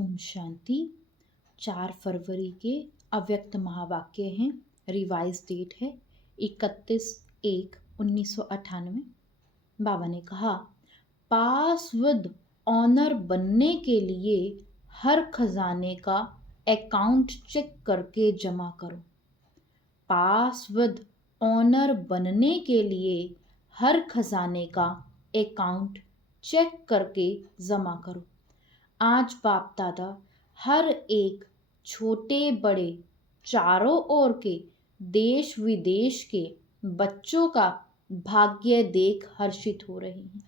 ओम शांति। 4 फरवरी के अव्यक्त महावाक्य हैं। रिवाइज डेट है 31/1/1998। बाबा ने कहा, पास विद ऑनर बनने के लिए हर खजाने का अकाउंट चेक करके जमा करो। पास विद ऑनर बनने के लिए हर खजाने का अकाउंट चेक करके जमा करो। आज बाप दादा हर एक छोटे बड़े चारों ओर के देश विदेश के बच्चों का भाग्य देख हर्षित हो रहे हैं।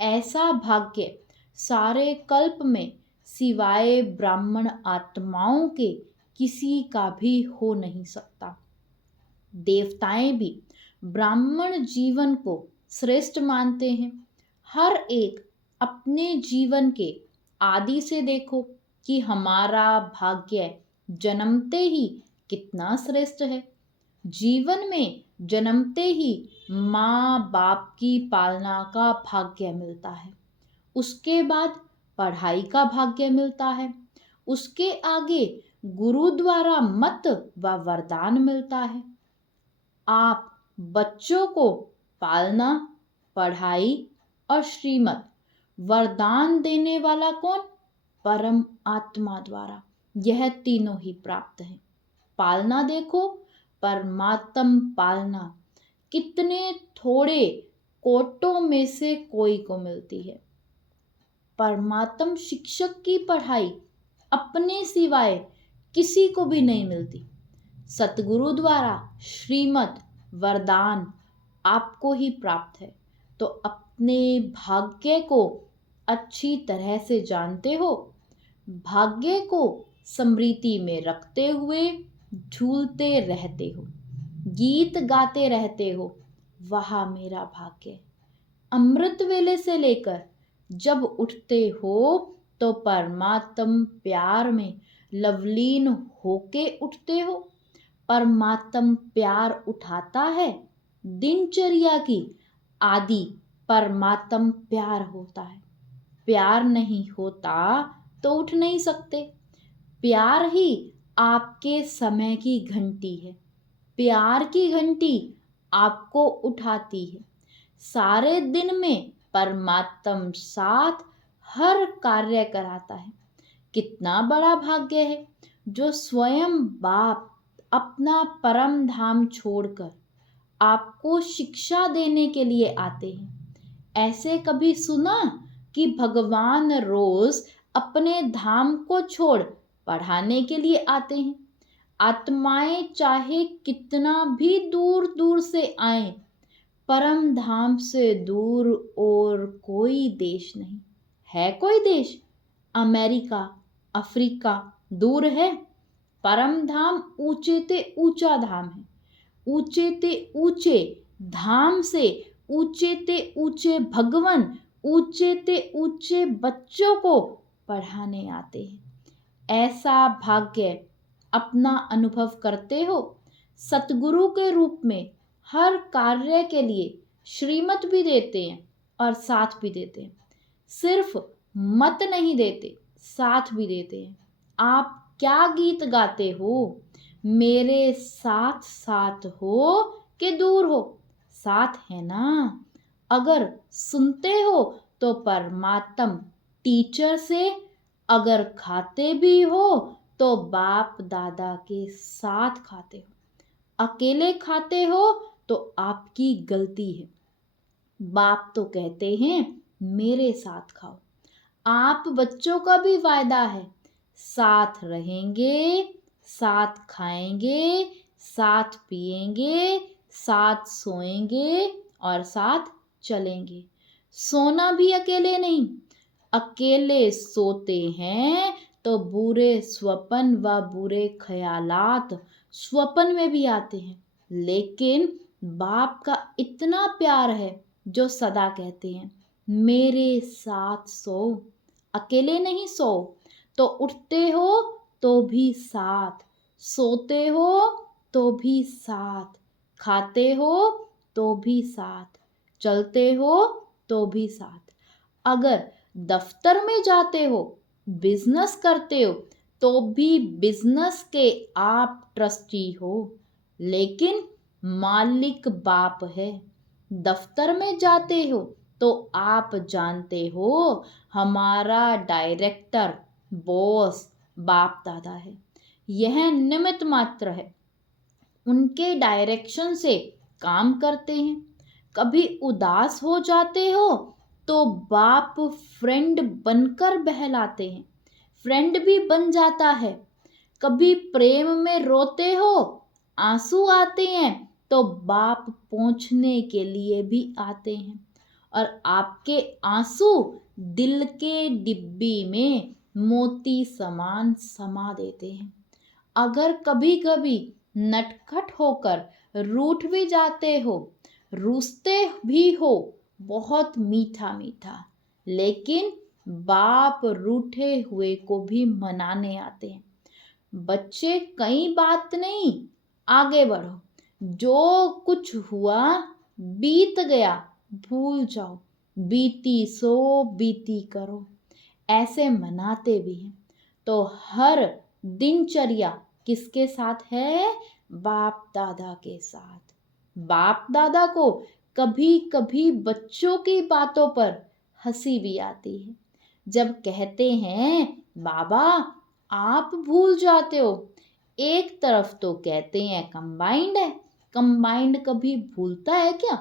ऐसा भाग्य सारे कल्प में सिवाय ब्राह्मण आत्माओं के किसी का भी हो नहीं सकता। देवताएं भी ब्राह्मण जीवन को श्रेष्ठ मानते हैं। हर एक अपने जीवन के आदि से देखो कि हमारा भाग्य जन्मते ही कितना श्रेष्ठ है। जीवन में जन्मते ही माँ बाप की पालना का भाग्य मिलता है, उसके बाद पढ़ाई का भाग्य मिलता है, उसके आगे गुरु द्वारा मत व वरदान मिलता है। आप बच्चों को पालना, पढ़ाई और श्रीमत वरदान देने वाला कौन? परम आत्मा द्वारा यह तीनों ही प्राप्त है। पालना देखो, परमात्म पालना कितने थोड़े कोटों में से कोई को मिलती है। परमात्म शिक्षक की पढ़ाई अपने सिवाय किसी को भी नहीं मिलती। सतगुरु द्वारा श्रीमत वरदान आपको ही प्राप्त है, तो अपने भाग्य को अच्छी तरह से जानते हो। भाग्य को स्मृति में रखते हुए झूलते रहते हो, गीत गाते रहते हो, वह मेरा भाग्य। अमृत वेले से लेकर जब उठते हो तो परमात्म प्यार में लवलीन होके उठते हो। परमात्म प्यार उठाता है, दिनचर्या की आदि परमात्म प्यार होता है। प्यार नहीं होता तो उठ नहीं सकते। प्यार ही आपके समय की घंटी है। प्यार की घंटी आपको उठाती है। सारे दिन में परमात्म साथ हर कार्य कराता है। कितना बड़ा भाग्य है जो स्वयं बाप अपना परम धाम छोड़कर आपको शिक्षा देने के लिए आते हैं। ऐसे कभी सुना कि भगवान रोज अपने धाम को छोड़ पढ़ाने के लिए आते हैं? आत्माएं चाहे कितना भी दूर दूर से आएं, परम धाम से दूर और कोई देश नहीं है। कोई देश अमेरिका, अफ्रीका दूर है? परम धाम ऊंचे ते ऊंचा धाम है। ऊंचे ते ऊंचे धाम से ऊंचे ते ऊंचे भगवान ऊंचे ते ऊंचे बच्चों को पढ़ाने आते हैं। ऐसा भाग्य अपना अनुभव करते हो। सतगुरु के रूप में हर कार्य के लिए श्रीमत भी देते हैं और साथ भी देते हैं। सिर्फ मत नहीं देते, साथ भी देते हैं। आप क्या गीत गाते हो? मेरे साथ साथ हो कि दूर हो? साथ है ना। अगर सुनते हो तो परमात्म टीचर से, अगर खाते भी हो तो बाप दादा के साथ खाते हो। अकेले खाते हो तो आपकी गलती है। बाप तो कहते हैं मेरे साथ खाओ। आप बच्चों का भी वायदा है, साथ रहेंगे, साथ खाएंगे, साथ पिएंगे, साथ सोएंगे और साथ चलेंगे। सोना भी अकेले नहीं। अकेले सोते हैं तो बुरे स्वप्न व बुरे ख्यालात स्वप्न में भी आते हैं। लेकिन बाप का इतना प्यार है जो सदा कहते हैं मेरे साथ सो। अकेले नहीं सो, तो उठते हो तो भी साथ, सोते हो तो भी साथ, खाते हो तो भी साथ, चलते हो तो भी साथ। अगर दफ्तर में जाते हो बिजनेस करते हो तो भी बिजनेस के आप ट्रस्टी हो, लेकिन मालिक बाप है। दफ्तर में जाते हो तो आप जानते हो हमारा डायरेक्टर बॉस बाप दादा है। यह निमित्त मात्र है, उनके डायरेक्शन से काम करते हैं। कभी उदास हो जाते हो तो बाप फ्रेंड बनकर बहलाते हैं, फ्रेंड भी बन जाता है। कभी प्रेम में रोते हो, आंसू आते हैं, तो बाप पोंछने के लिए भी आते हैं और आपके आंसू दिल के डिब्बी में मोती समान समा देते हैं। अगर कभी कभी नटखट होकर रूठ भी जाते हो, रूसते भी हो, बहुत मीठा मीठा, लेकिन बाप रूठे हुए को भी मनाने आते हैं। बच्चे कई बात नहीं, आगे बढ़ो, जो कुछ हुआ बीत गया भूल जाओ, बीती सो बीती करो, ऐसे मनाते भी हैं। तो हर दिनचर्या किसके साथ है? बाप दादा के साथ। बाप दादा को कभी कभी बच्चों की बातों पर हंसी भी आती है, जब कहते हैं बाबा आप भूल जाते हो। एक तरफ तो कहते हैं कंबाइंड है, कंबाइंड कभी भूलता है क्या?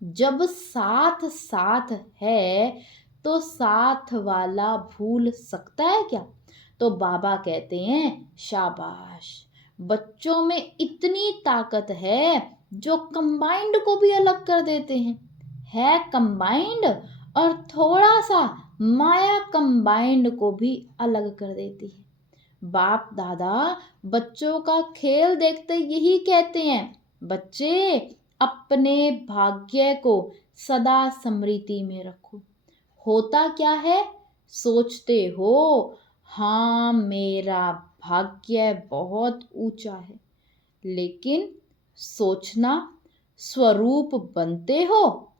जब साथ साथ है तो साथ वाला भूल सकता है क्या? तो बाबा कहते हैं शाबाश, बच्चों में इतनी ताकत है जो कंबाइंड को भी अलग कर देते हैं। है कंबाइंड और थोड़ा सा माया कंबाइंड को भी अलग कर देती है। बाप दादा बच्चों का खेल देखते यही कहते हैं, बच्चे अपने भाग्य को सदा स्मृति में रखो। होता क्या है? सोचते हो हाँ मेरा भाग्य बहुत ऊंचा है, लेकिन सोचना स्वरूप बनते हो,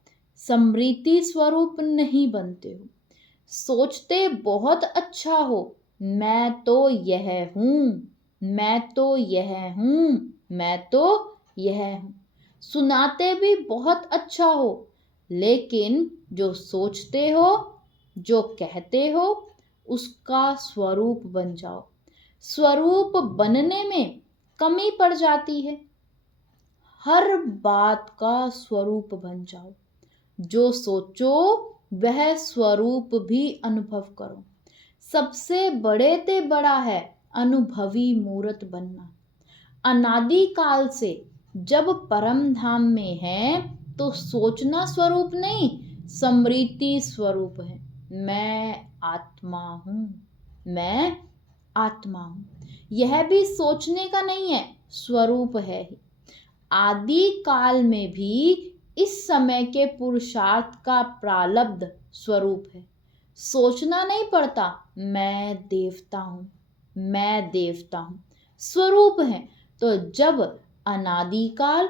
स्मृति स्वरूप नहीं बनते हो। सोचते बहुत अच्छा हो, मैं तो यह हूँ, मैं तो यह हूँ, मैं तो यह हूँ। सुनाते भी बहुत अच्छा हो, लेकिन जो सोचते हो, जो कहते हो, उसका स्वरूप बन जाओ। स्वरूप बनने में कमी पड़ जाती है। हर बात का स्वरूप बन जाओ। जो सोचो वह स्वरूप भी अनुभव करो। सबसे बड़े ते बड़ा है अनुभवी मूर्त बनना। अनादि काल से जब परम धाम में है तो सोचना स्वरूप नहीं, स्मृति स्वरूप है। मैं आत्मा हूँ, मैं आत्मा हूँ। यह भी सोचने का नहीं है, स्वरूप है ही। आदि काल में भी इस समय के पुरुषार्थ का प्रालब्ध स्वरूप है। सोचना नहीं पड़ता, मैं देवता हूँ, मैं देवता हूँ, स्वरूप है। तो जब अनादिकाल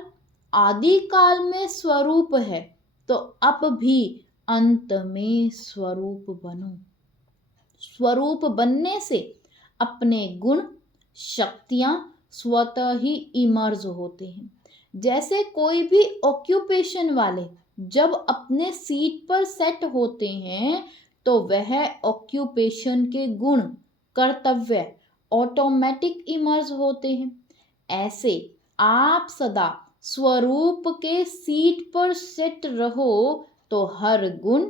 आदिकाल में स्वरूप है तो अब भी अंत में स्वरूप बनो। स्वरूप बनने से अपने गुण शक्तियां स्वतः ही इमर्ज होते हैं। जैसे कोई भी ऑक्यूपेशन वाले जब अपने सीट पर सेट होते हैं तो वह ऑक्यूपेशन के गुण कर्तव्य ऑटोमेटिक इमर्ज होते हैं। ऐसे आप सदा स्वरूप के सीट पर सेट रहो तो हर गुण,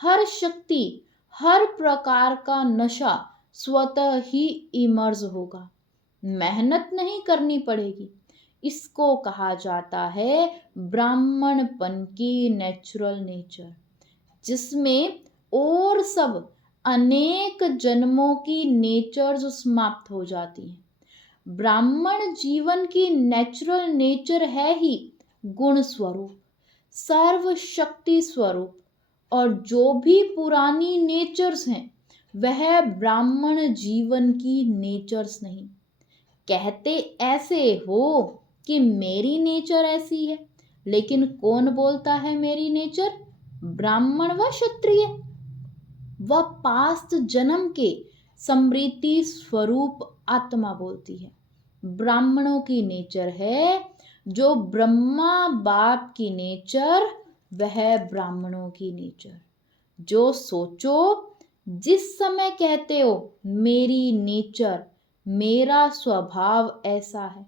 हर शक्ति, हर प्रकार का नशा स्वतः ही इमर्ज होगा। मेहनत नहीं करनी पड़ेगी। इसको कहा जाता है ब्राह्मणपन की नेचुरल नेचर, जिसमें और सब अनेक जन्मों की नेचर्स समाप्त हो जाती हैं। ब्राह्मण जीवन की नेचुरल नेचर है ही गुण स्वरूप, सर्व शक्ति स्वरूप, और जो भी पुरानी नेचर्स हैं वह ब्राह्मण जीवन की नेचर्स नहीं। कहते ऐसे हो कि मेरी नेचर ऐसी है, लेकिन कौन बोलता है मेरी नेचर? ब्राह्मण व क्षत्रिय। वह पास्ट जन्म के समृद्धि स्वरूप आत्मा बोलती है। ब्राह्मणों की नेचर है, जो ब्रह्मा बाप की नेचर, वह ब्राह्मणों की नेचर। जो सोचो, जिस समय कहते हो मेरी नेचर, मेरा स्वभाव ऐसा है,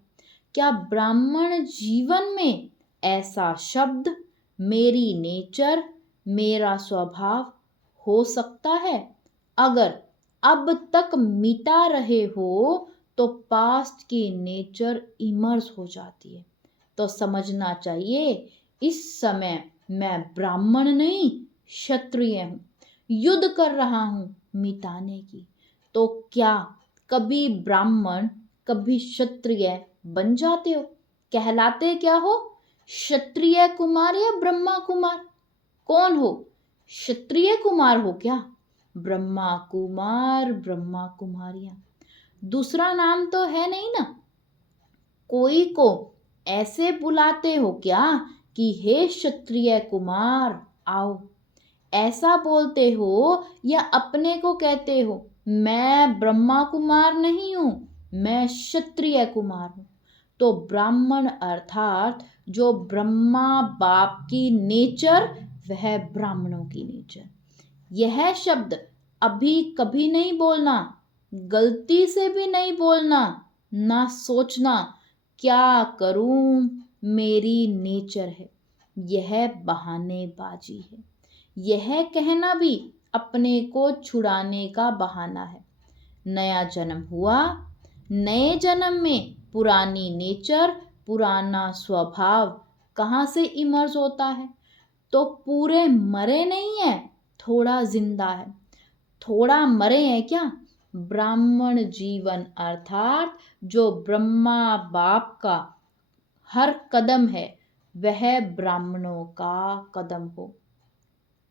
क्या ब्राह्मण जीवन में ऐसा शब्द मेरी नेचर, मेरा स्वभाव हो सकता है? अगर अब तक मिटा रहे हो तो पास्ट की नेचर इमर्ज हो जाती है। तो समझना चाहिए, इस समय मैं ब्राह्मण नहीं क्षत्रिय हूं, युद्ध कर रहा हूं मिटाने की। तो क्या कभी ब्राह्मण कभी क्षत्रिय बन जाते हो? कहलाते क्या हो? क्षत्रिय कुमार या ब्रह्मा कुमार? कौन हो? क्षत्रिय कुमार हो क्या? ब्रह्मा कुमार, ब्रह्मा कुमारियां, दूसरा नाम तो है नहीं ना। कोई को ऐसे बुलाते हो क्या कि हे क्षत्रिय कुमार आओ? ऐसा बोलते हो या अपने को कहते हो मैं ब्रह्मा कुमार नहीं हूं, मैं क्षत्रिय कुमार हूं? तो ब्राह्मण अर्थात जो ब्रह्मा बाप की नेचर, वह ब्राह्मणों की नेचर। यह शब्द अभी कभी नहीं बोलना, गलती से भी नहीं बोलना, ना सोचना क्या करूं मेरी नेचर है। यह बहानेबाजी है। यह कहना भी अपने को छुड़ाने का बहाना है। नया जन्म हुआ, नए जन्म में पुरानी नेचर, पुराना स्वभाव कहाँ से इमर्ज होता है? तो पूरे मरे नहीं है, थोड़ा जिंदा है। थोड़ा मरे हैं क्या? ब्राह्मण जीवन अर्थात जो ब्रह्मा बाप का हर कदम है, वह ब्राह्मणों का कदम हो।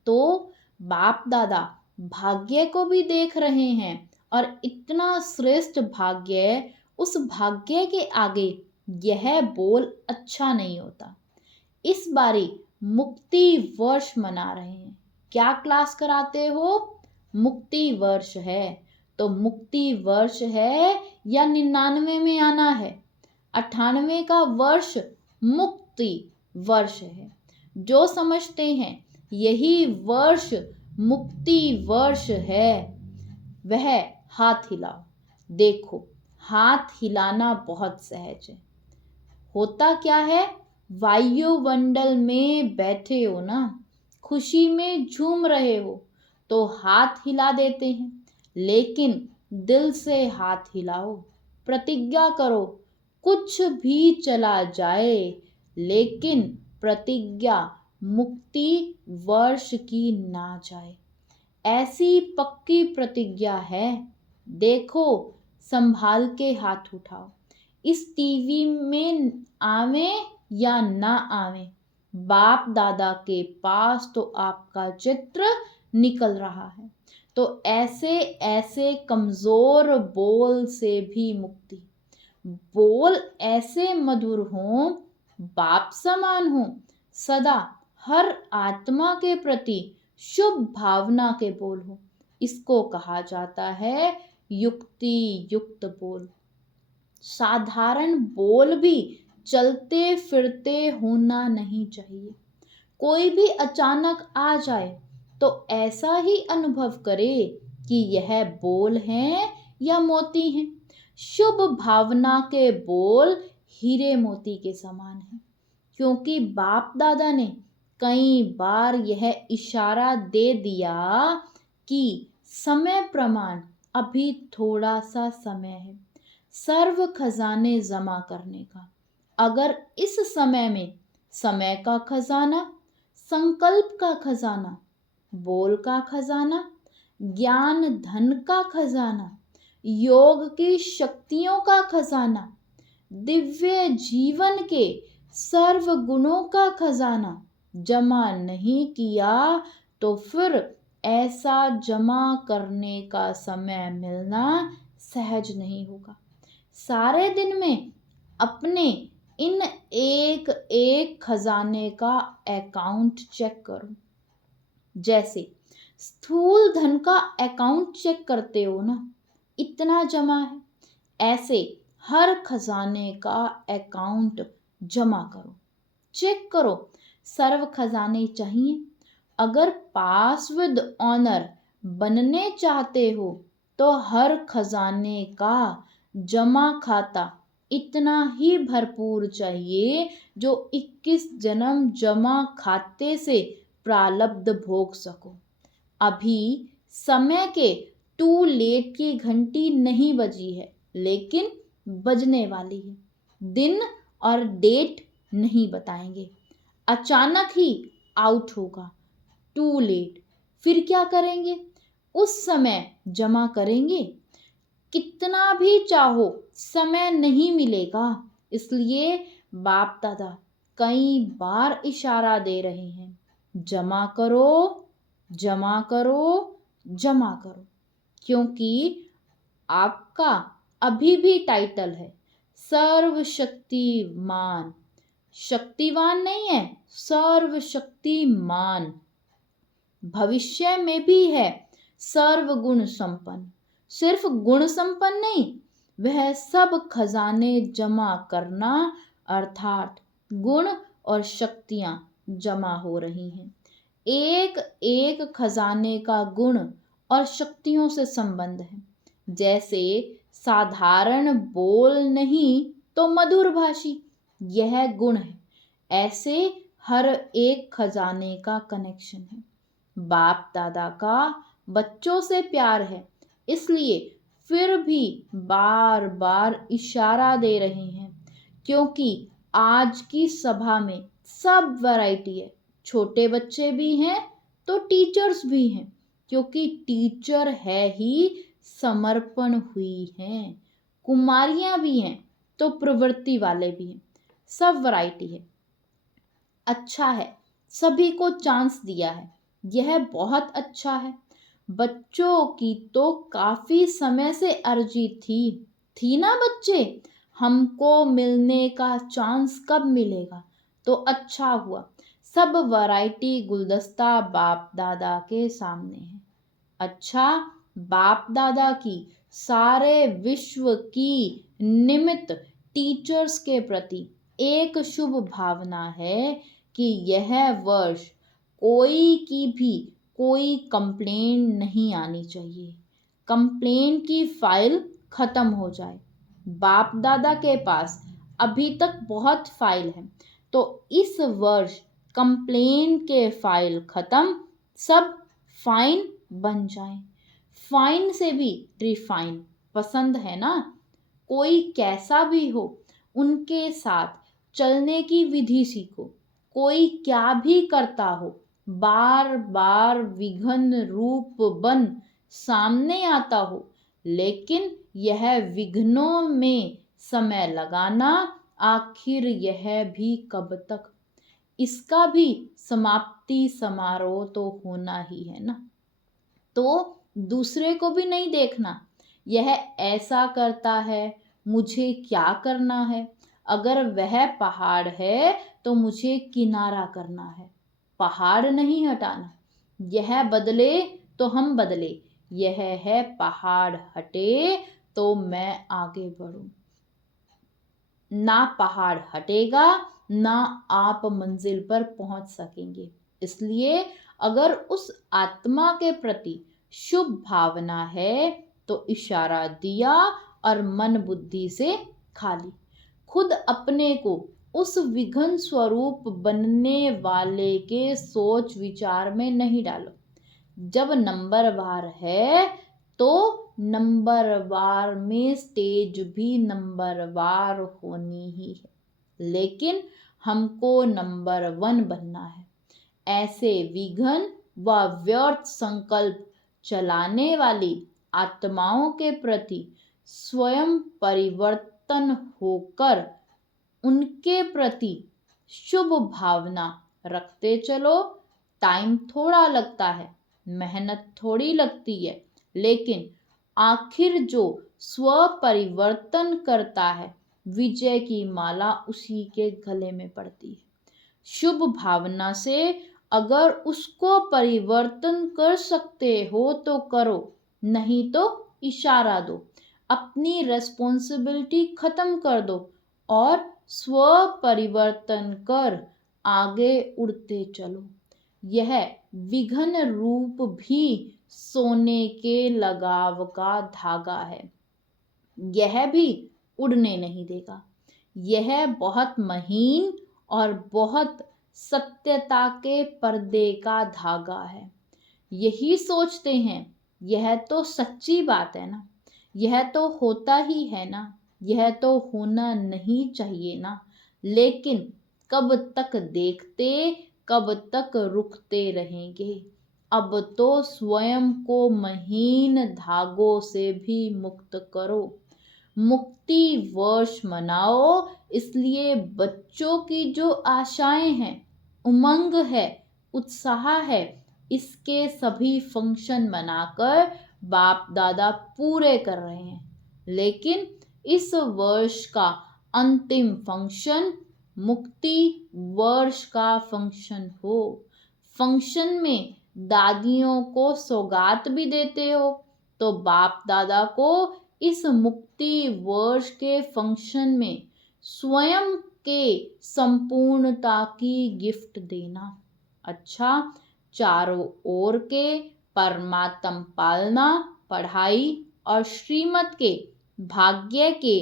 तो बाप दादा भाग्य को भी देख रहे हैं, और इतना श्रेष्ठ भाग्य, उस भाग्य के आगे यह बोल अच्छा नहीं होता। इस बारी मुक्ति वर्ष मना रहे हैं। क्या क्लास कराते हो? मुक्ति वर्ष है। तो मुक्ति वर्ष है या 99 में आना है? 98 का वर्ष मुक्ति वर्ष है। जो समझते हैं यही वर्ष मुक्ति वर्ष है, वह हाथ हिलाओ। देखो, हाथ हिलाना बहुत सहज है। होता क्या है, वायुमंडल में बैठे हो ना, खुशी में झूम रहे हो, तो हाथ हिला देते हैं। लेकिन दिल से हाथ हिलाओ, प्रतिज्ञा करो, कुछ भी चला जाए, लेकिन प्रतिज्ञा मुक्ति वर्ष की ना जाए। ऐसी पक्की प्रतिज्ञा है। देखो, संभाल के हाथ उठाओ। इस टीवी में आवे या ना आवे, बाप दादा के पास तो आपका चित्र निकल रहा है। तो ऐसे ऐसे कमजोर बोल से भी मुक्ति। बोल ऐसे मधुर हों, बाप समान हो, सदा हर आत्मा के प्रति शुभ भावना के बोल हो। इसको कहा जाता है युक्ति युक्त बोल। साधारण बोल भी चलते फिरते होना नहीं चाहिए। कोई भी अचानक आ जाए तो ऐसा ही अनुभव करे कि यह बोल हैं या मोती हैं। शुभ भावना के बोल हीरे मोती के समान हैं, क्योंकि बाप दादा ने कई बार यह इशारा दे दिया कि समय प्रमाण अभी थोड़ा सा समय है सर्व खजाने जमा करने का। अगर इस समय में समय का खजाना, संकल्प का खजाना, बोल का खजाना, ज्ञान धन का खजाना, योग की शक्तियों का खजाना, दिव्य जीवन के सर्व गुणों का खजाना जमा नहीं किया, तो फिर ऐसा जमा करने का समय मिलना सहज नहीं होगा। सारे दिन में अपने इन एक एक खजाने का अकाउंट चेक करो। जैसे स्थूल धन का अकाउंट चेक करते हो ना, इतना जमा है। ऐसे हर खजाने का अकाउंट जमा करो, चेक करो। सर्व खजाने चाहिए। अगर पास विद ऑनर बनने चाहते हो तो हर खजाने का जमा खाता इतना ही भरपूर चाहिए जो 21 जन्म जमा खाते से प्रारब्ध भोग सको। अभी समय के टू लेट की घंटी नहीं बजी है, लेकिन बजने वाली है। दिन और डेट नहीं बताएंगे, अचानक ही आउट होगा। Too late. फिर क्या करेंगे? उस समय जमा करेंगे। कितना भी चाहो समय नहीं मिलेगा। इसलिए बाप दादा कई बार इशारा दे रहे हैं, जमा करो, जमा करो, जमा करो। क्योंकि आपका अभी भी टाइटल है सर्वशक्तिमान। शक्तिवान नहीं है, सर्वशक्तिमान। भविष्य में भी है सर्वगुण संपन्न। सिर्फ गुण संपन्न नहीं, वह सब खजाने जमा करना, अर्थात गुण और शक्तियां जमा हो रही हैं। एक एक खजाने का गुण और शक्तियों से संबंध है। जैसे साधारण बोल नहीं तो मधुर भाषी, यह गुण है। ऐसे हर एक खजाने का कनेक्शन है। बाप दादा का बच्चों से प्यार है, इसलिए फिर भी बार बार इशारा दे रहे हैं। क्योंकि आज की सभा में सब वैरायटी है। छोटे बच्चे भी हैं तो टीचर्स भी हैं, क्योंकि टीचर है ही समर्पण हुई हैं। कुमारियां भी हैं तो प्रवृत्ति वाले भी हैं, सब वैरायटी है। अच्छा है, सभी को चांस दिया है, यह बहुत अच्छा है। बच्चों की तो काफी समय से अर्जी थी ना बच्चे, हमको मिलने का चांस कब मिलेगा? तो अच्छा हुआ, सब वैरायटी गुलदस्ता बाप दादा के सामने है। अच्छा, बाप दादा की सारे विश्व की निमित्त टीचर्स के प्रति एक शुभ भावना है कि यह वर्ष कोई कंप्लेन नहीं आनी चाहिए। कंप्लेन की फाइल खत्म हो जाए। बाप दादा के पास अभी तक बहुत फाइल है, तो इस वर्ष कंप्लेन के फाइल खत्म, सब फाइन बन जाए। फाइन से भी रिफाइन पसंद है ना? कोई कैसा भी हो, उनके साथ चलने की विधि सीखो। कोई क्या भी करता हो, बार बार विघ्न रूप बन सामने आता हो, लेकिन यह विघ्नों में समय लगाना, आखिर यह भी कब तक? इसका भी समाप्ति समारोह तो होना ही है ना। तो दूसरे को भी नहीं देखना, यह ऐसा करता है, मुझे क्या करना है। अगर वह पहाड़ है तो मुझे किनारा करना है, पहाड़ नहीं हटाना। यह बदले तो हम बदले, यह है पहाड़ हटे तो मैं आगे बढ़ूं। ना पहाड़ हटेगा, ना आप मंजिल पर पहुंच सकेंगे। इसलिए अगर उस आत्मा के प्रति शुभ भावना है तो इशारा दिया और मन बुद्धि से खाली। खुद अपने को उस विघ्न स्वरूप बनने वाले के सोच विचार में नहीं डालो। जब नंबरवार है तो नंबरवार में स्टेज भी नंबरवार होनी ही है, लेकिन हमको नंबर 1 बनना है। ऐसे विघ्न व व्यर्थ संकल्प चलाने वाली आत्माओं के प्रति स्वयं परिवर्तन होकर उनके प्रति शुभ भावना रखते चलो। टाइम थोड़ा लगता है, मेहनत थोड़ी लगती है, लेकिन आखिर जो स्व परिवर्तन करता है, विजय की माला उसी के गले में पड़ती है। शुभ भावना से अगर उसको परिवर्तन कर सकते हो तो करो, नहीं तो इशारा दो। अपनी रेस्पॉन्सिबिलिटी खत्म कर दो और स्व परिवर्तन कर आगे उड़ते चलो। यह विघन रूप भी सोने के लगाव का धागा है, यह भी उड़ने नहीं देगा। यह बहुत महीन और बहुत सत्यता के पर्दे का धागा है। यही सोचते हैं यह तो सच्ची बात है ना, यह तो होता ही है ना, यह तो होना नहीं चाहिए ना। लेकिन कब तक देखते, कब तक रुकते रहेंगे। अब तो स्वयं को महीन धागों से भी मुक्त करो। मुक्ति वर्ष मनाओ, इसलिए बच्चों की जो आशाएं हैं, उमंग है, उत्साह है, इसके सभी फंक्शन मनाकर बाप दादा पूरे कर रहे हैं। लेकिन इस वर्ष का अंतिम फंक्शन मुक्ति वर्ष का फंक्शन हो। फंक्शन में दादियों को सौगात भी देते हो, तो बाप दादा को इस मुक्ति वर्ष के फंक्शन में स्वयं के संपूर्णता की गिफ्ट देना। अच्छा, चारों ओर के परमात्म पालना, पढ़ाई और श्रीमत के भाग्य के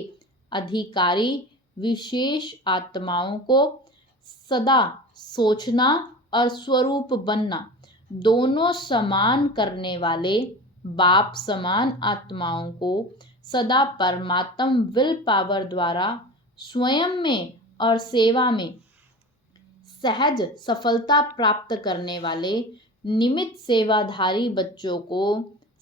अधिकारी विशेष आत्माओं को सदा सोचना और स्वरूप बनना, दोनों समान करने वाले बाप समान आत्माओं को सदा परमात्म विल पावर द्वारा स्वयं में और सेवा में सहज सफलता प्राप्त करने वाले निमित्त सेवाधारी बच्चों को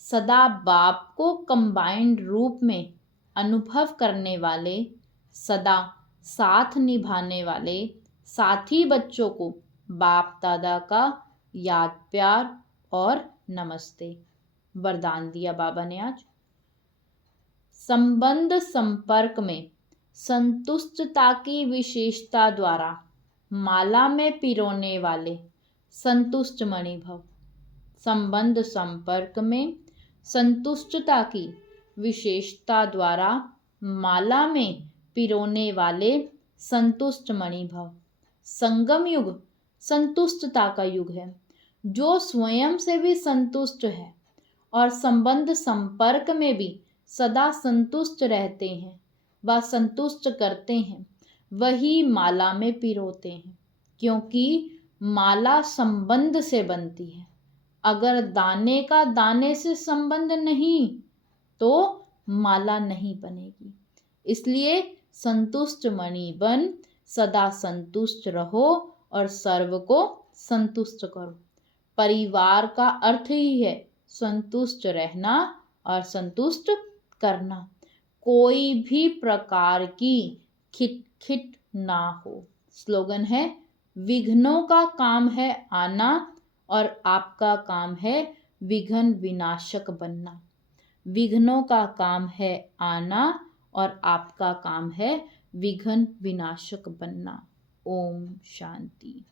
सदा बाप को कंबाइंड रूप में अनुभव करने वाले, सदा साथ निभाने वाले साथी बच्चों को बाप दादा का याद प्यार और नमस्ते। वरदान दिया बाबा ने आज। संबंध संपर्क में संतुष्टता की विशेषता द्वारा माला में पिरोने वाले संतुष्ट मणि भव। संबंध संपर्क में संतुष्टता की विशेषता द्वारा माला में पिरोने वाले संतुष्ट मणि भव। संगम युग संतुष्टता का युग है। जो स्वयं से भी संतुष्ट है और संबंध संपर्क में भी सदा संतुष्ट रहते हैं व संतुष्ट करते हैं, वही माला में पिरोते हैं। क्योंकि माला संबंध से बनती है। अगर दाने का दाने से संबंध नहीं तो माला नहीं बनेगी। इसलिए संतुष्ट मणि बन सदा संतुष्ट रहो और सर्व को संतुष्ट करो। परिवार का अर्थ ही है संतुष्ट रहना और संतुष्ट करना। कोई भी प्रकार की खिटखिट ना हो। स्लोगन है, विघ्नों का काम है आना और आपका काम है विघ्न विनाशक बनना। विघ्नों का काम है आना और आपका काम है विघ्न विनाशक बनना। ओम शांति।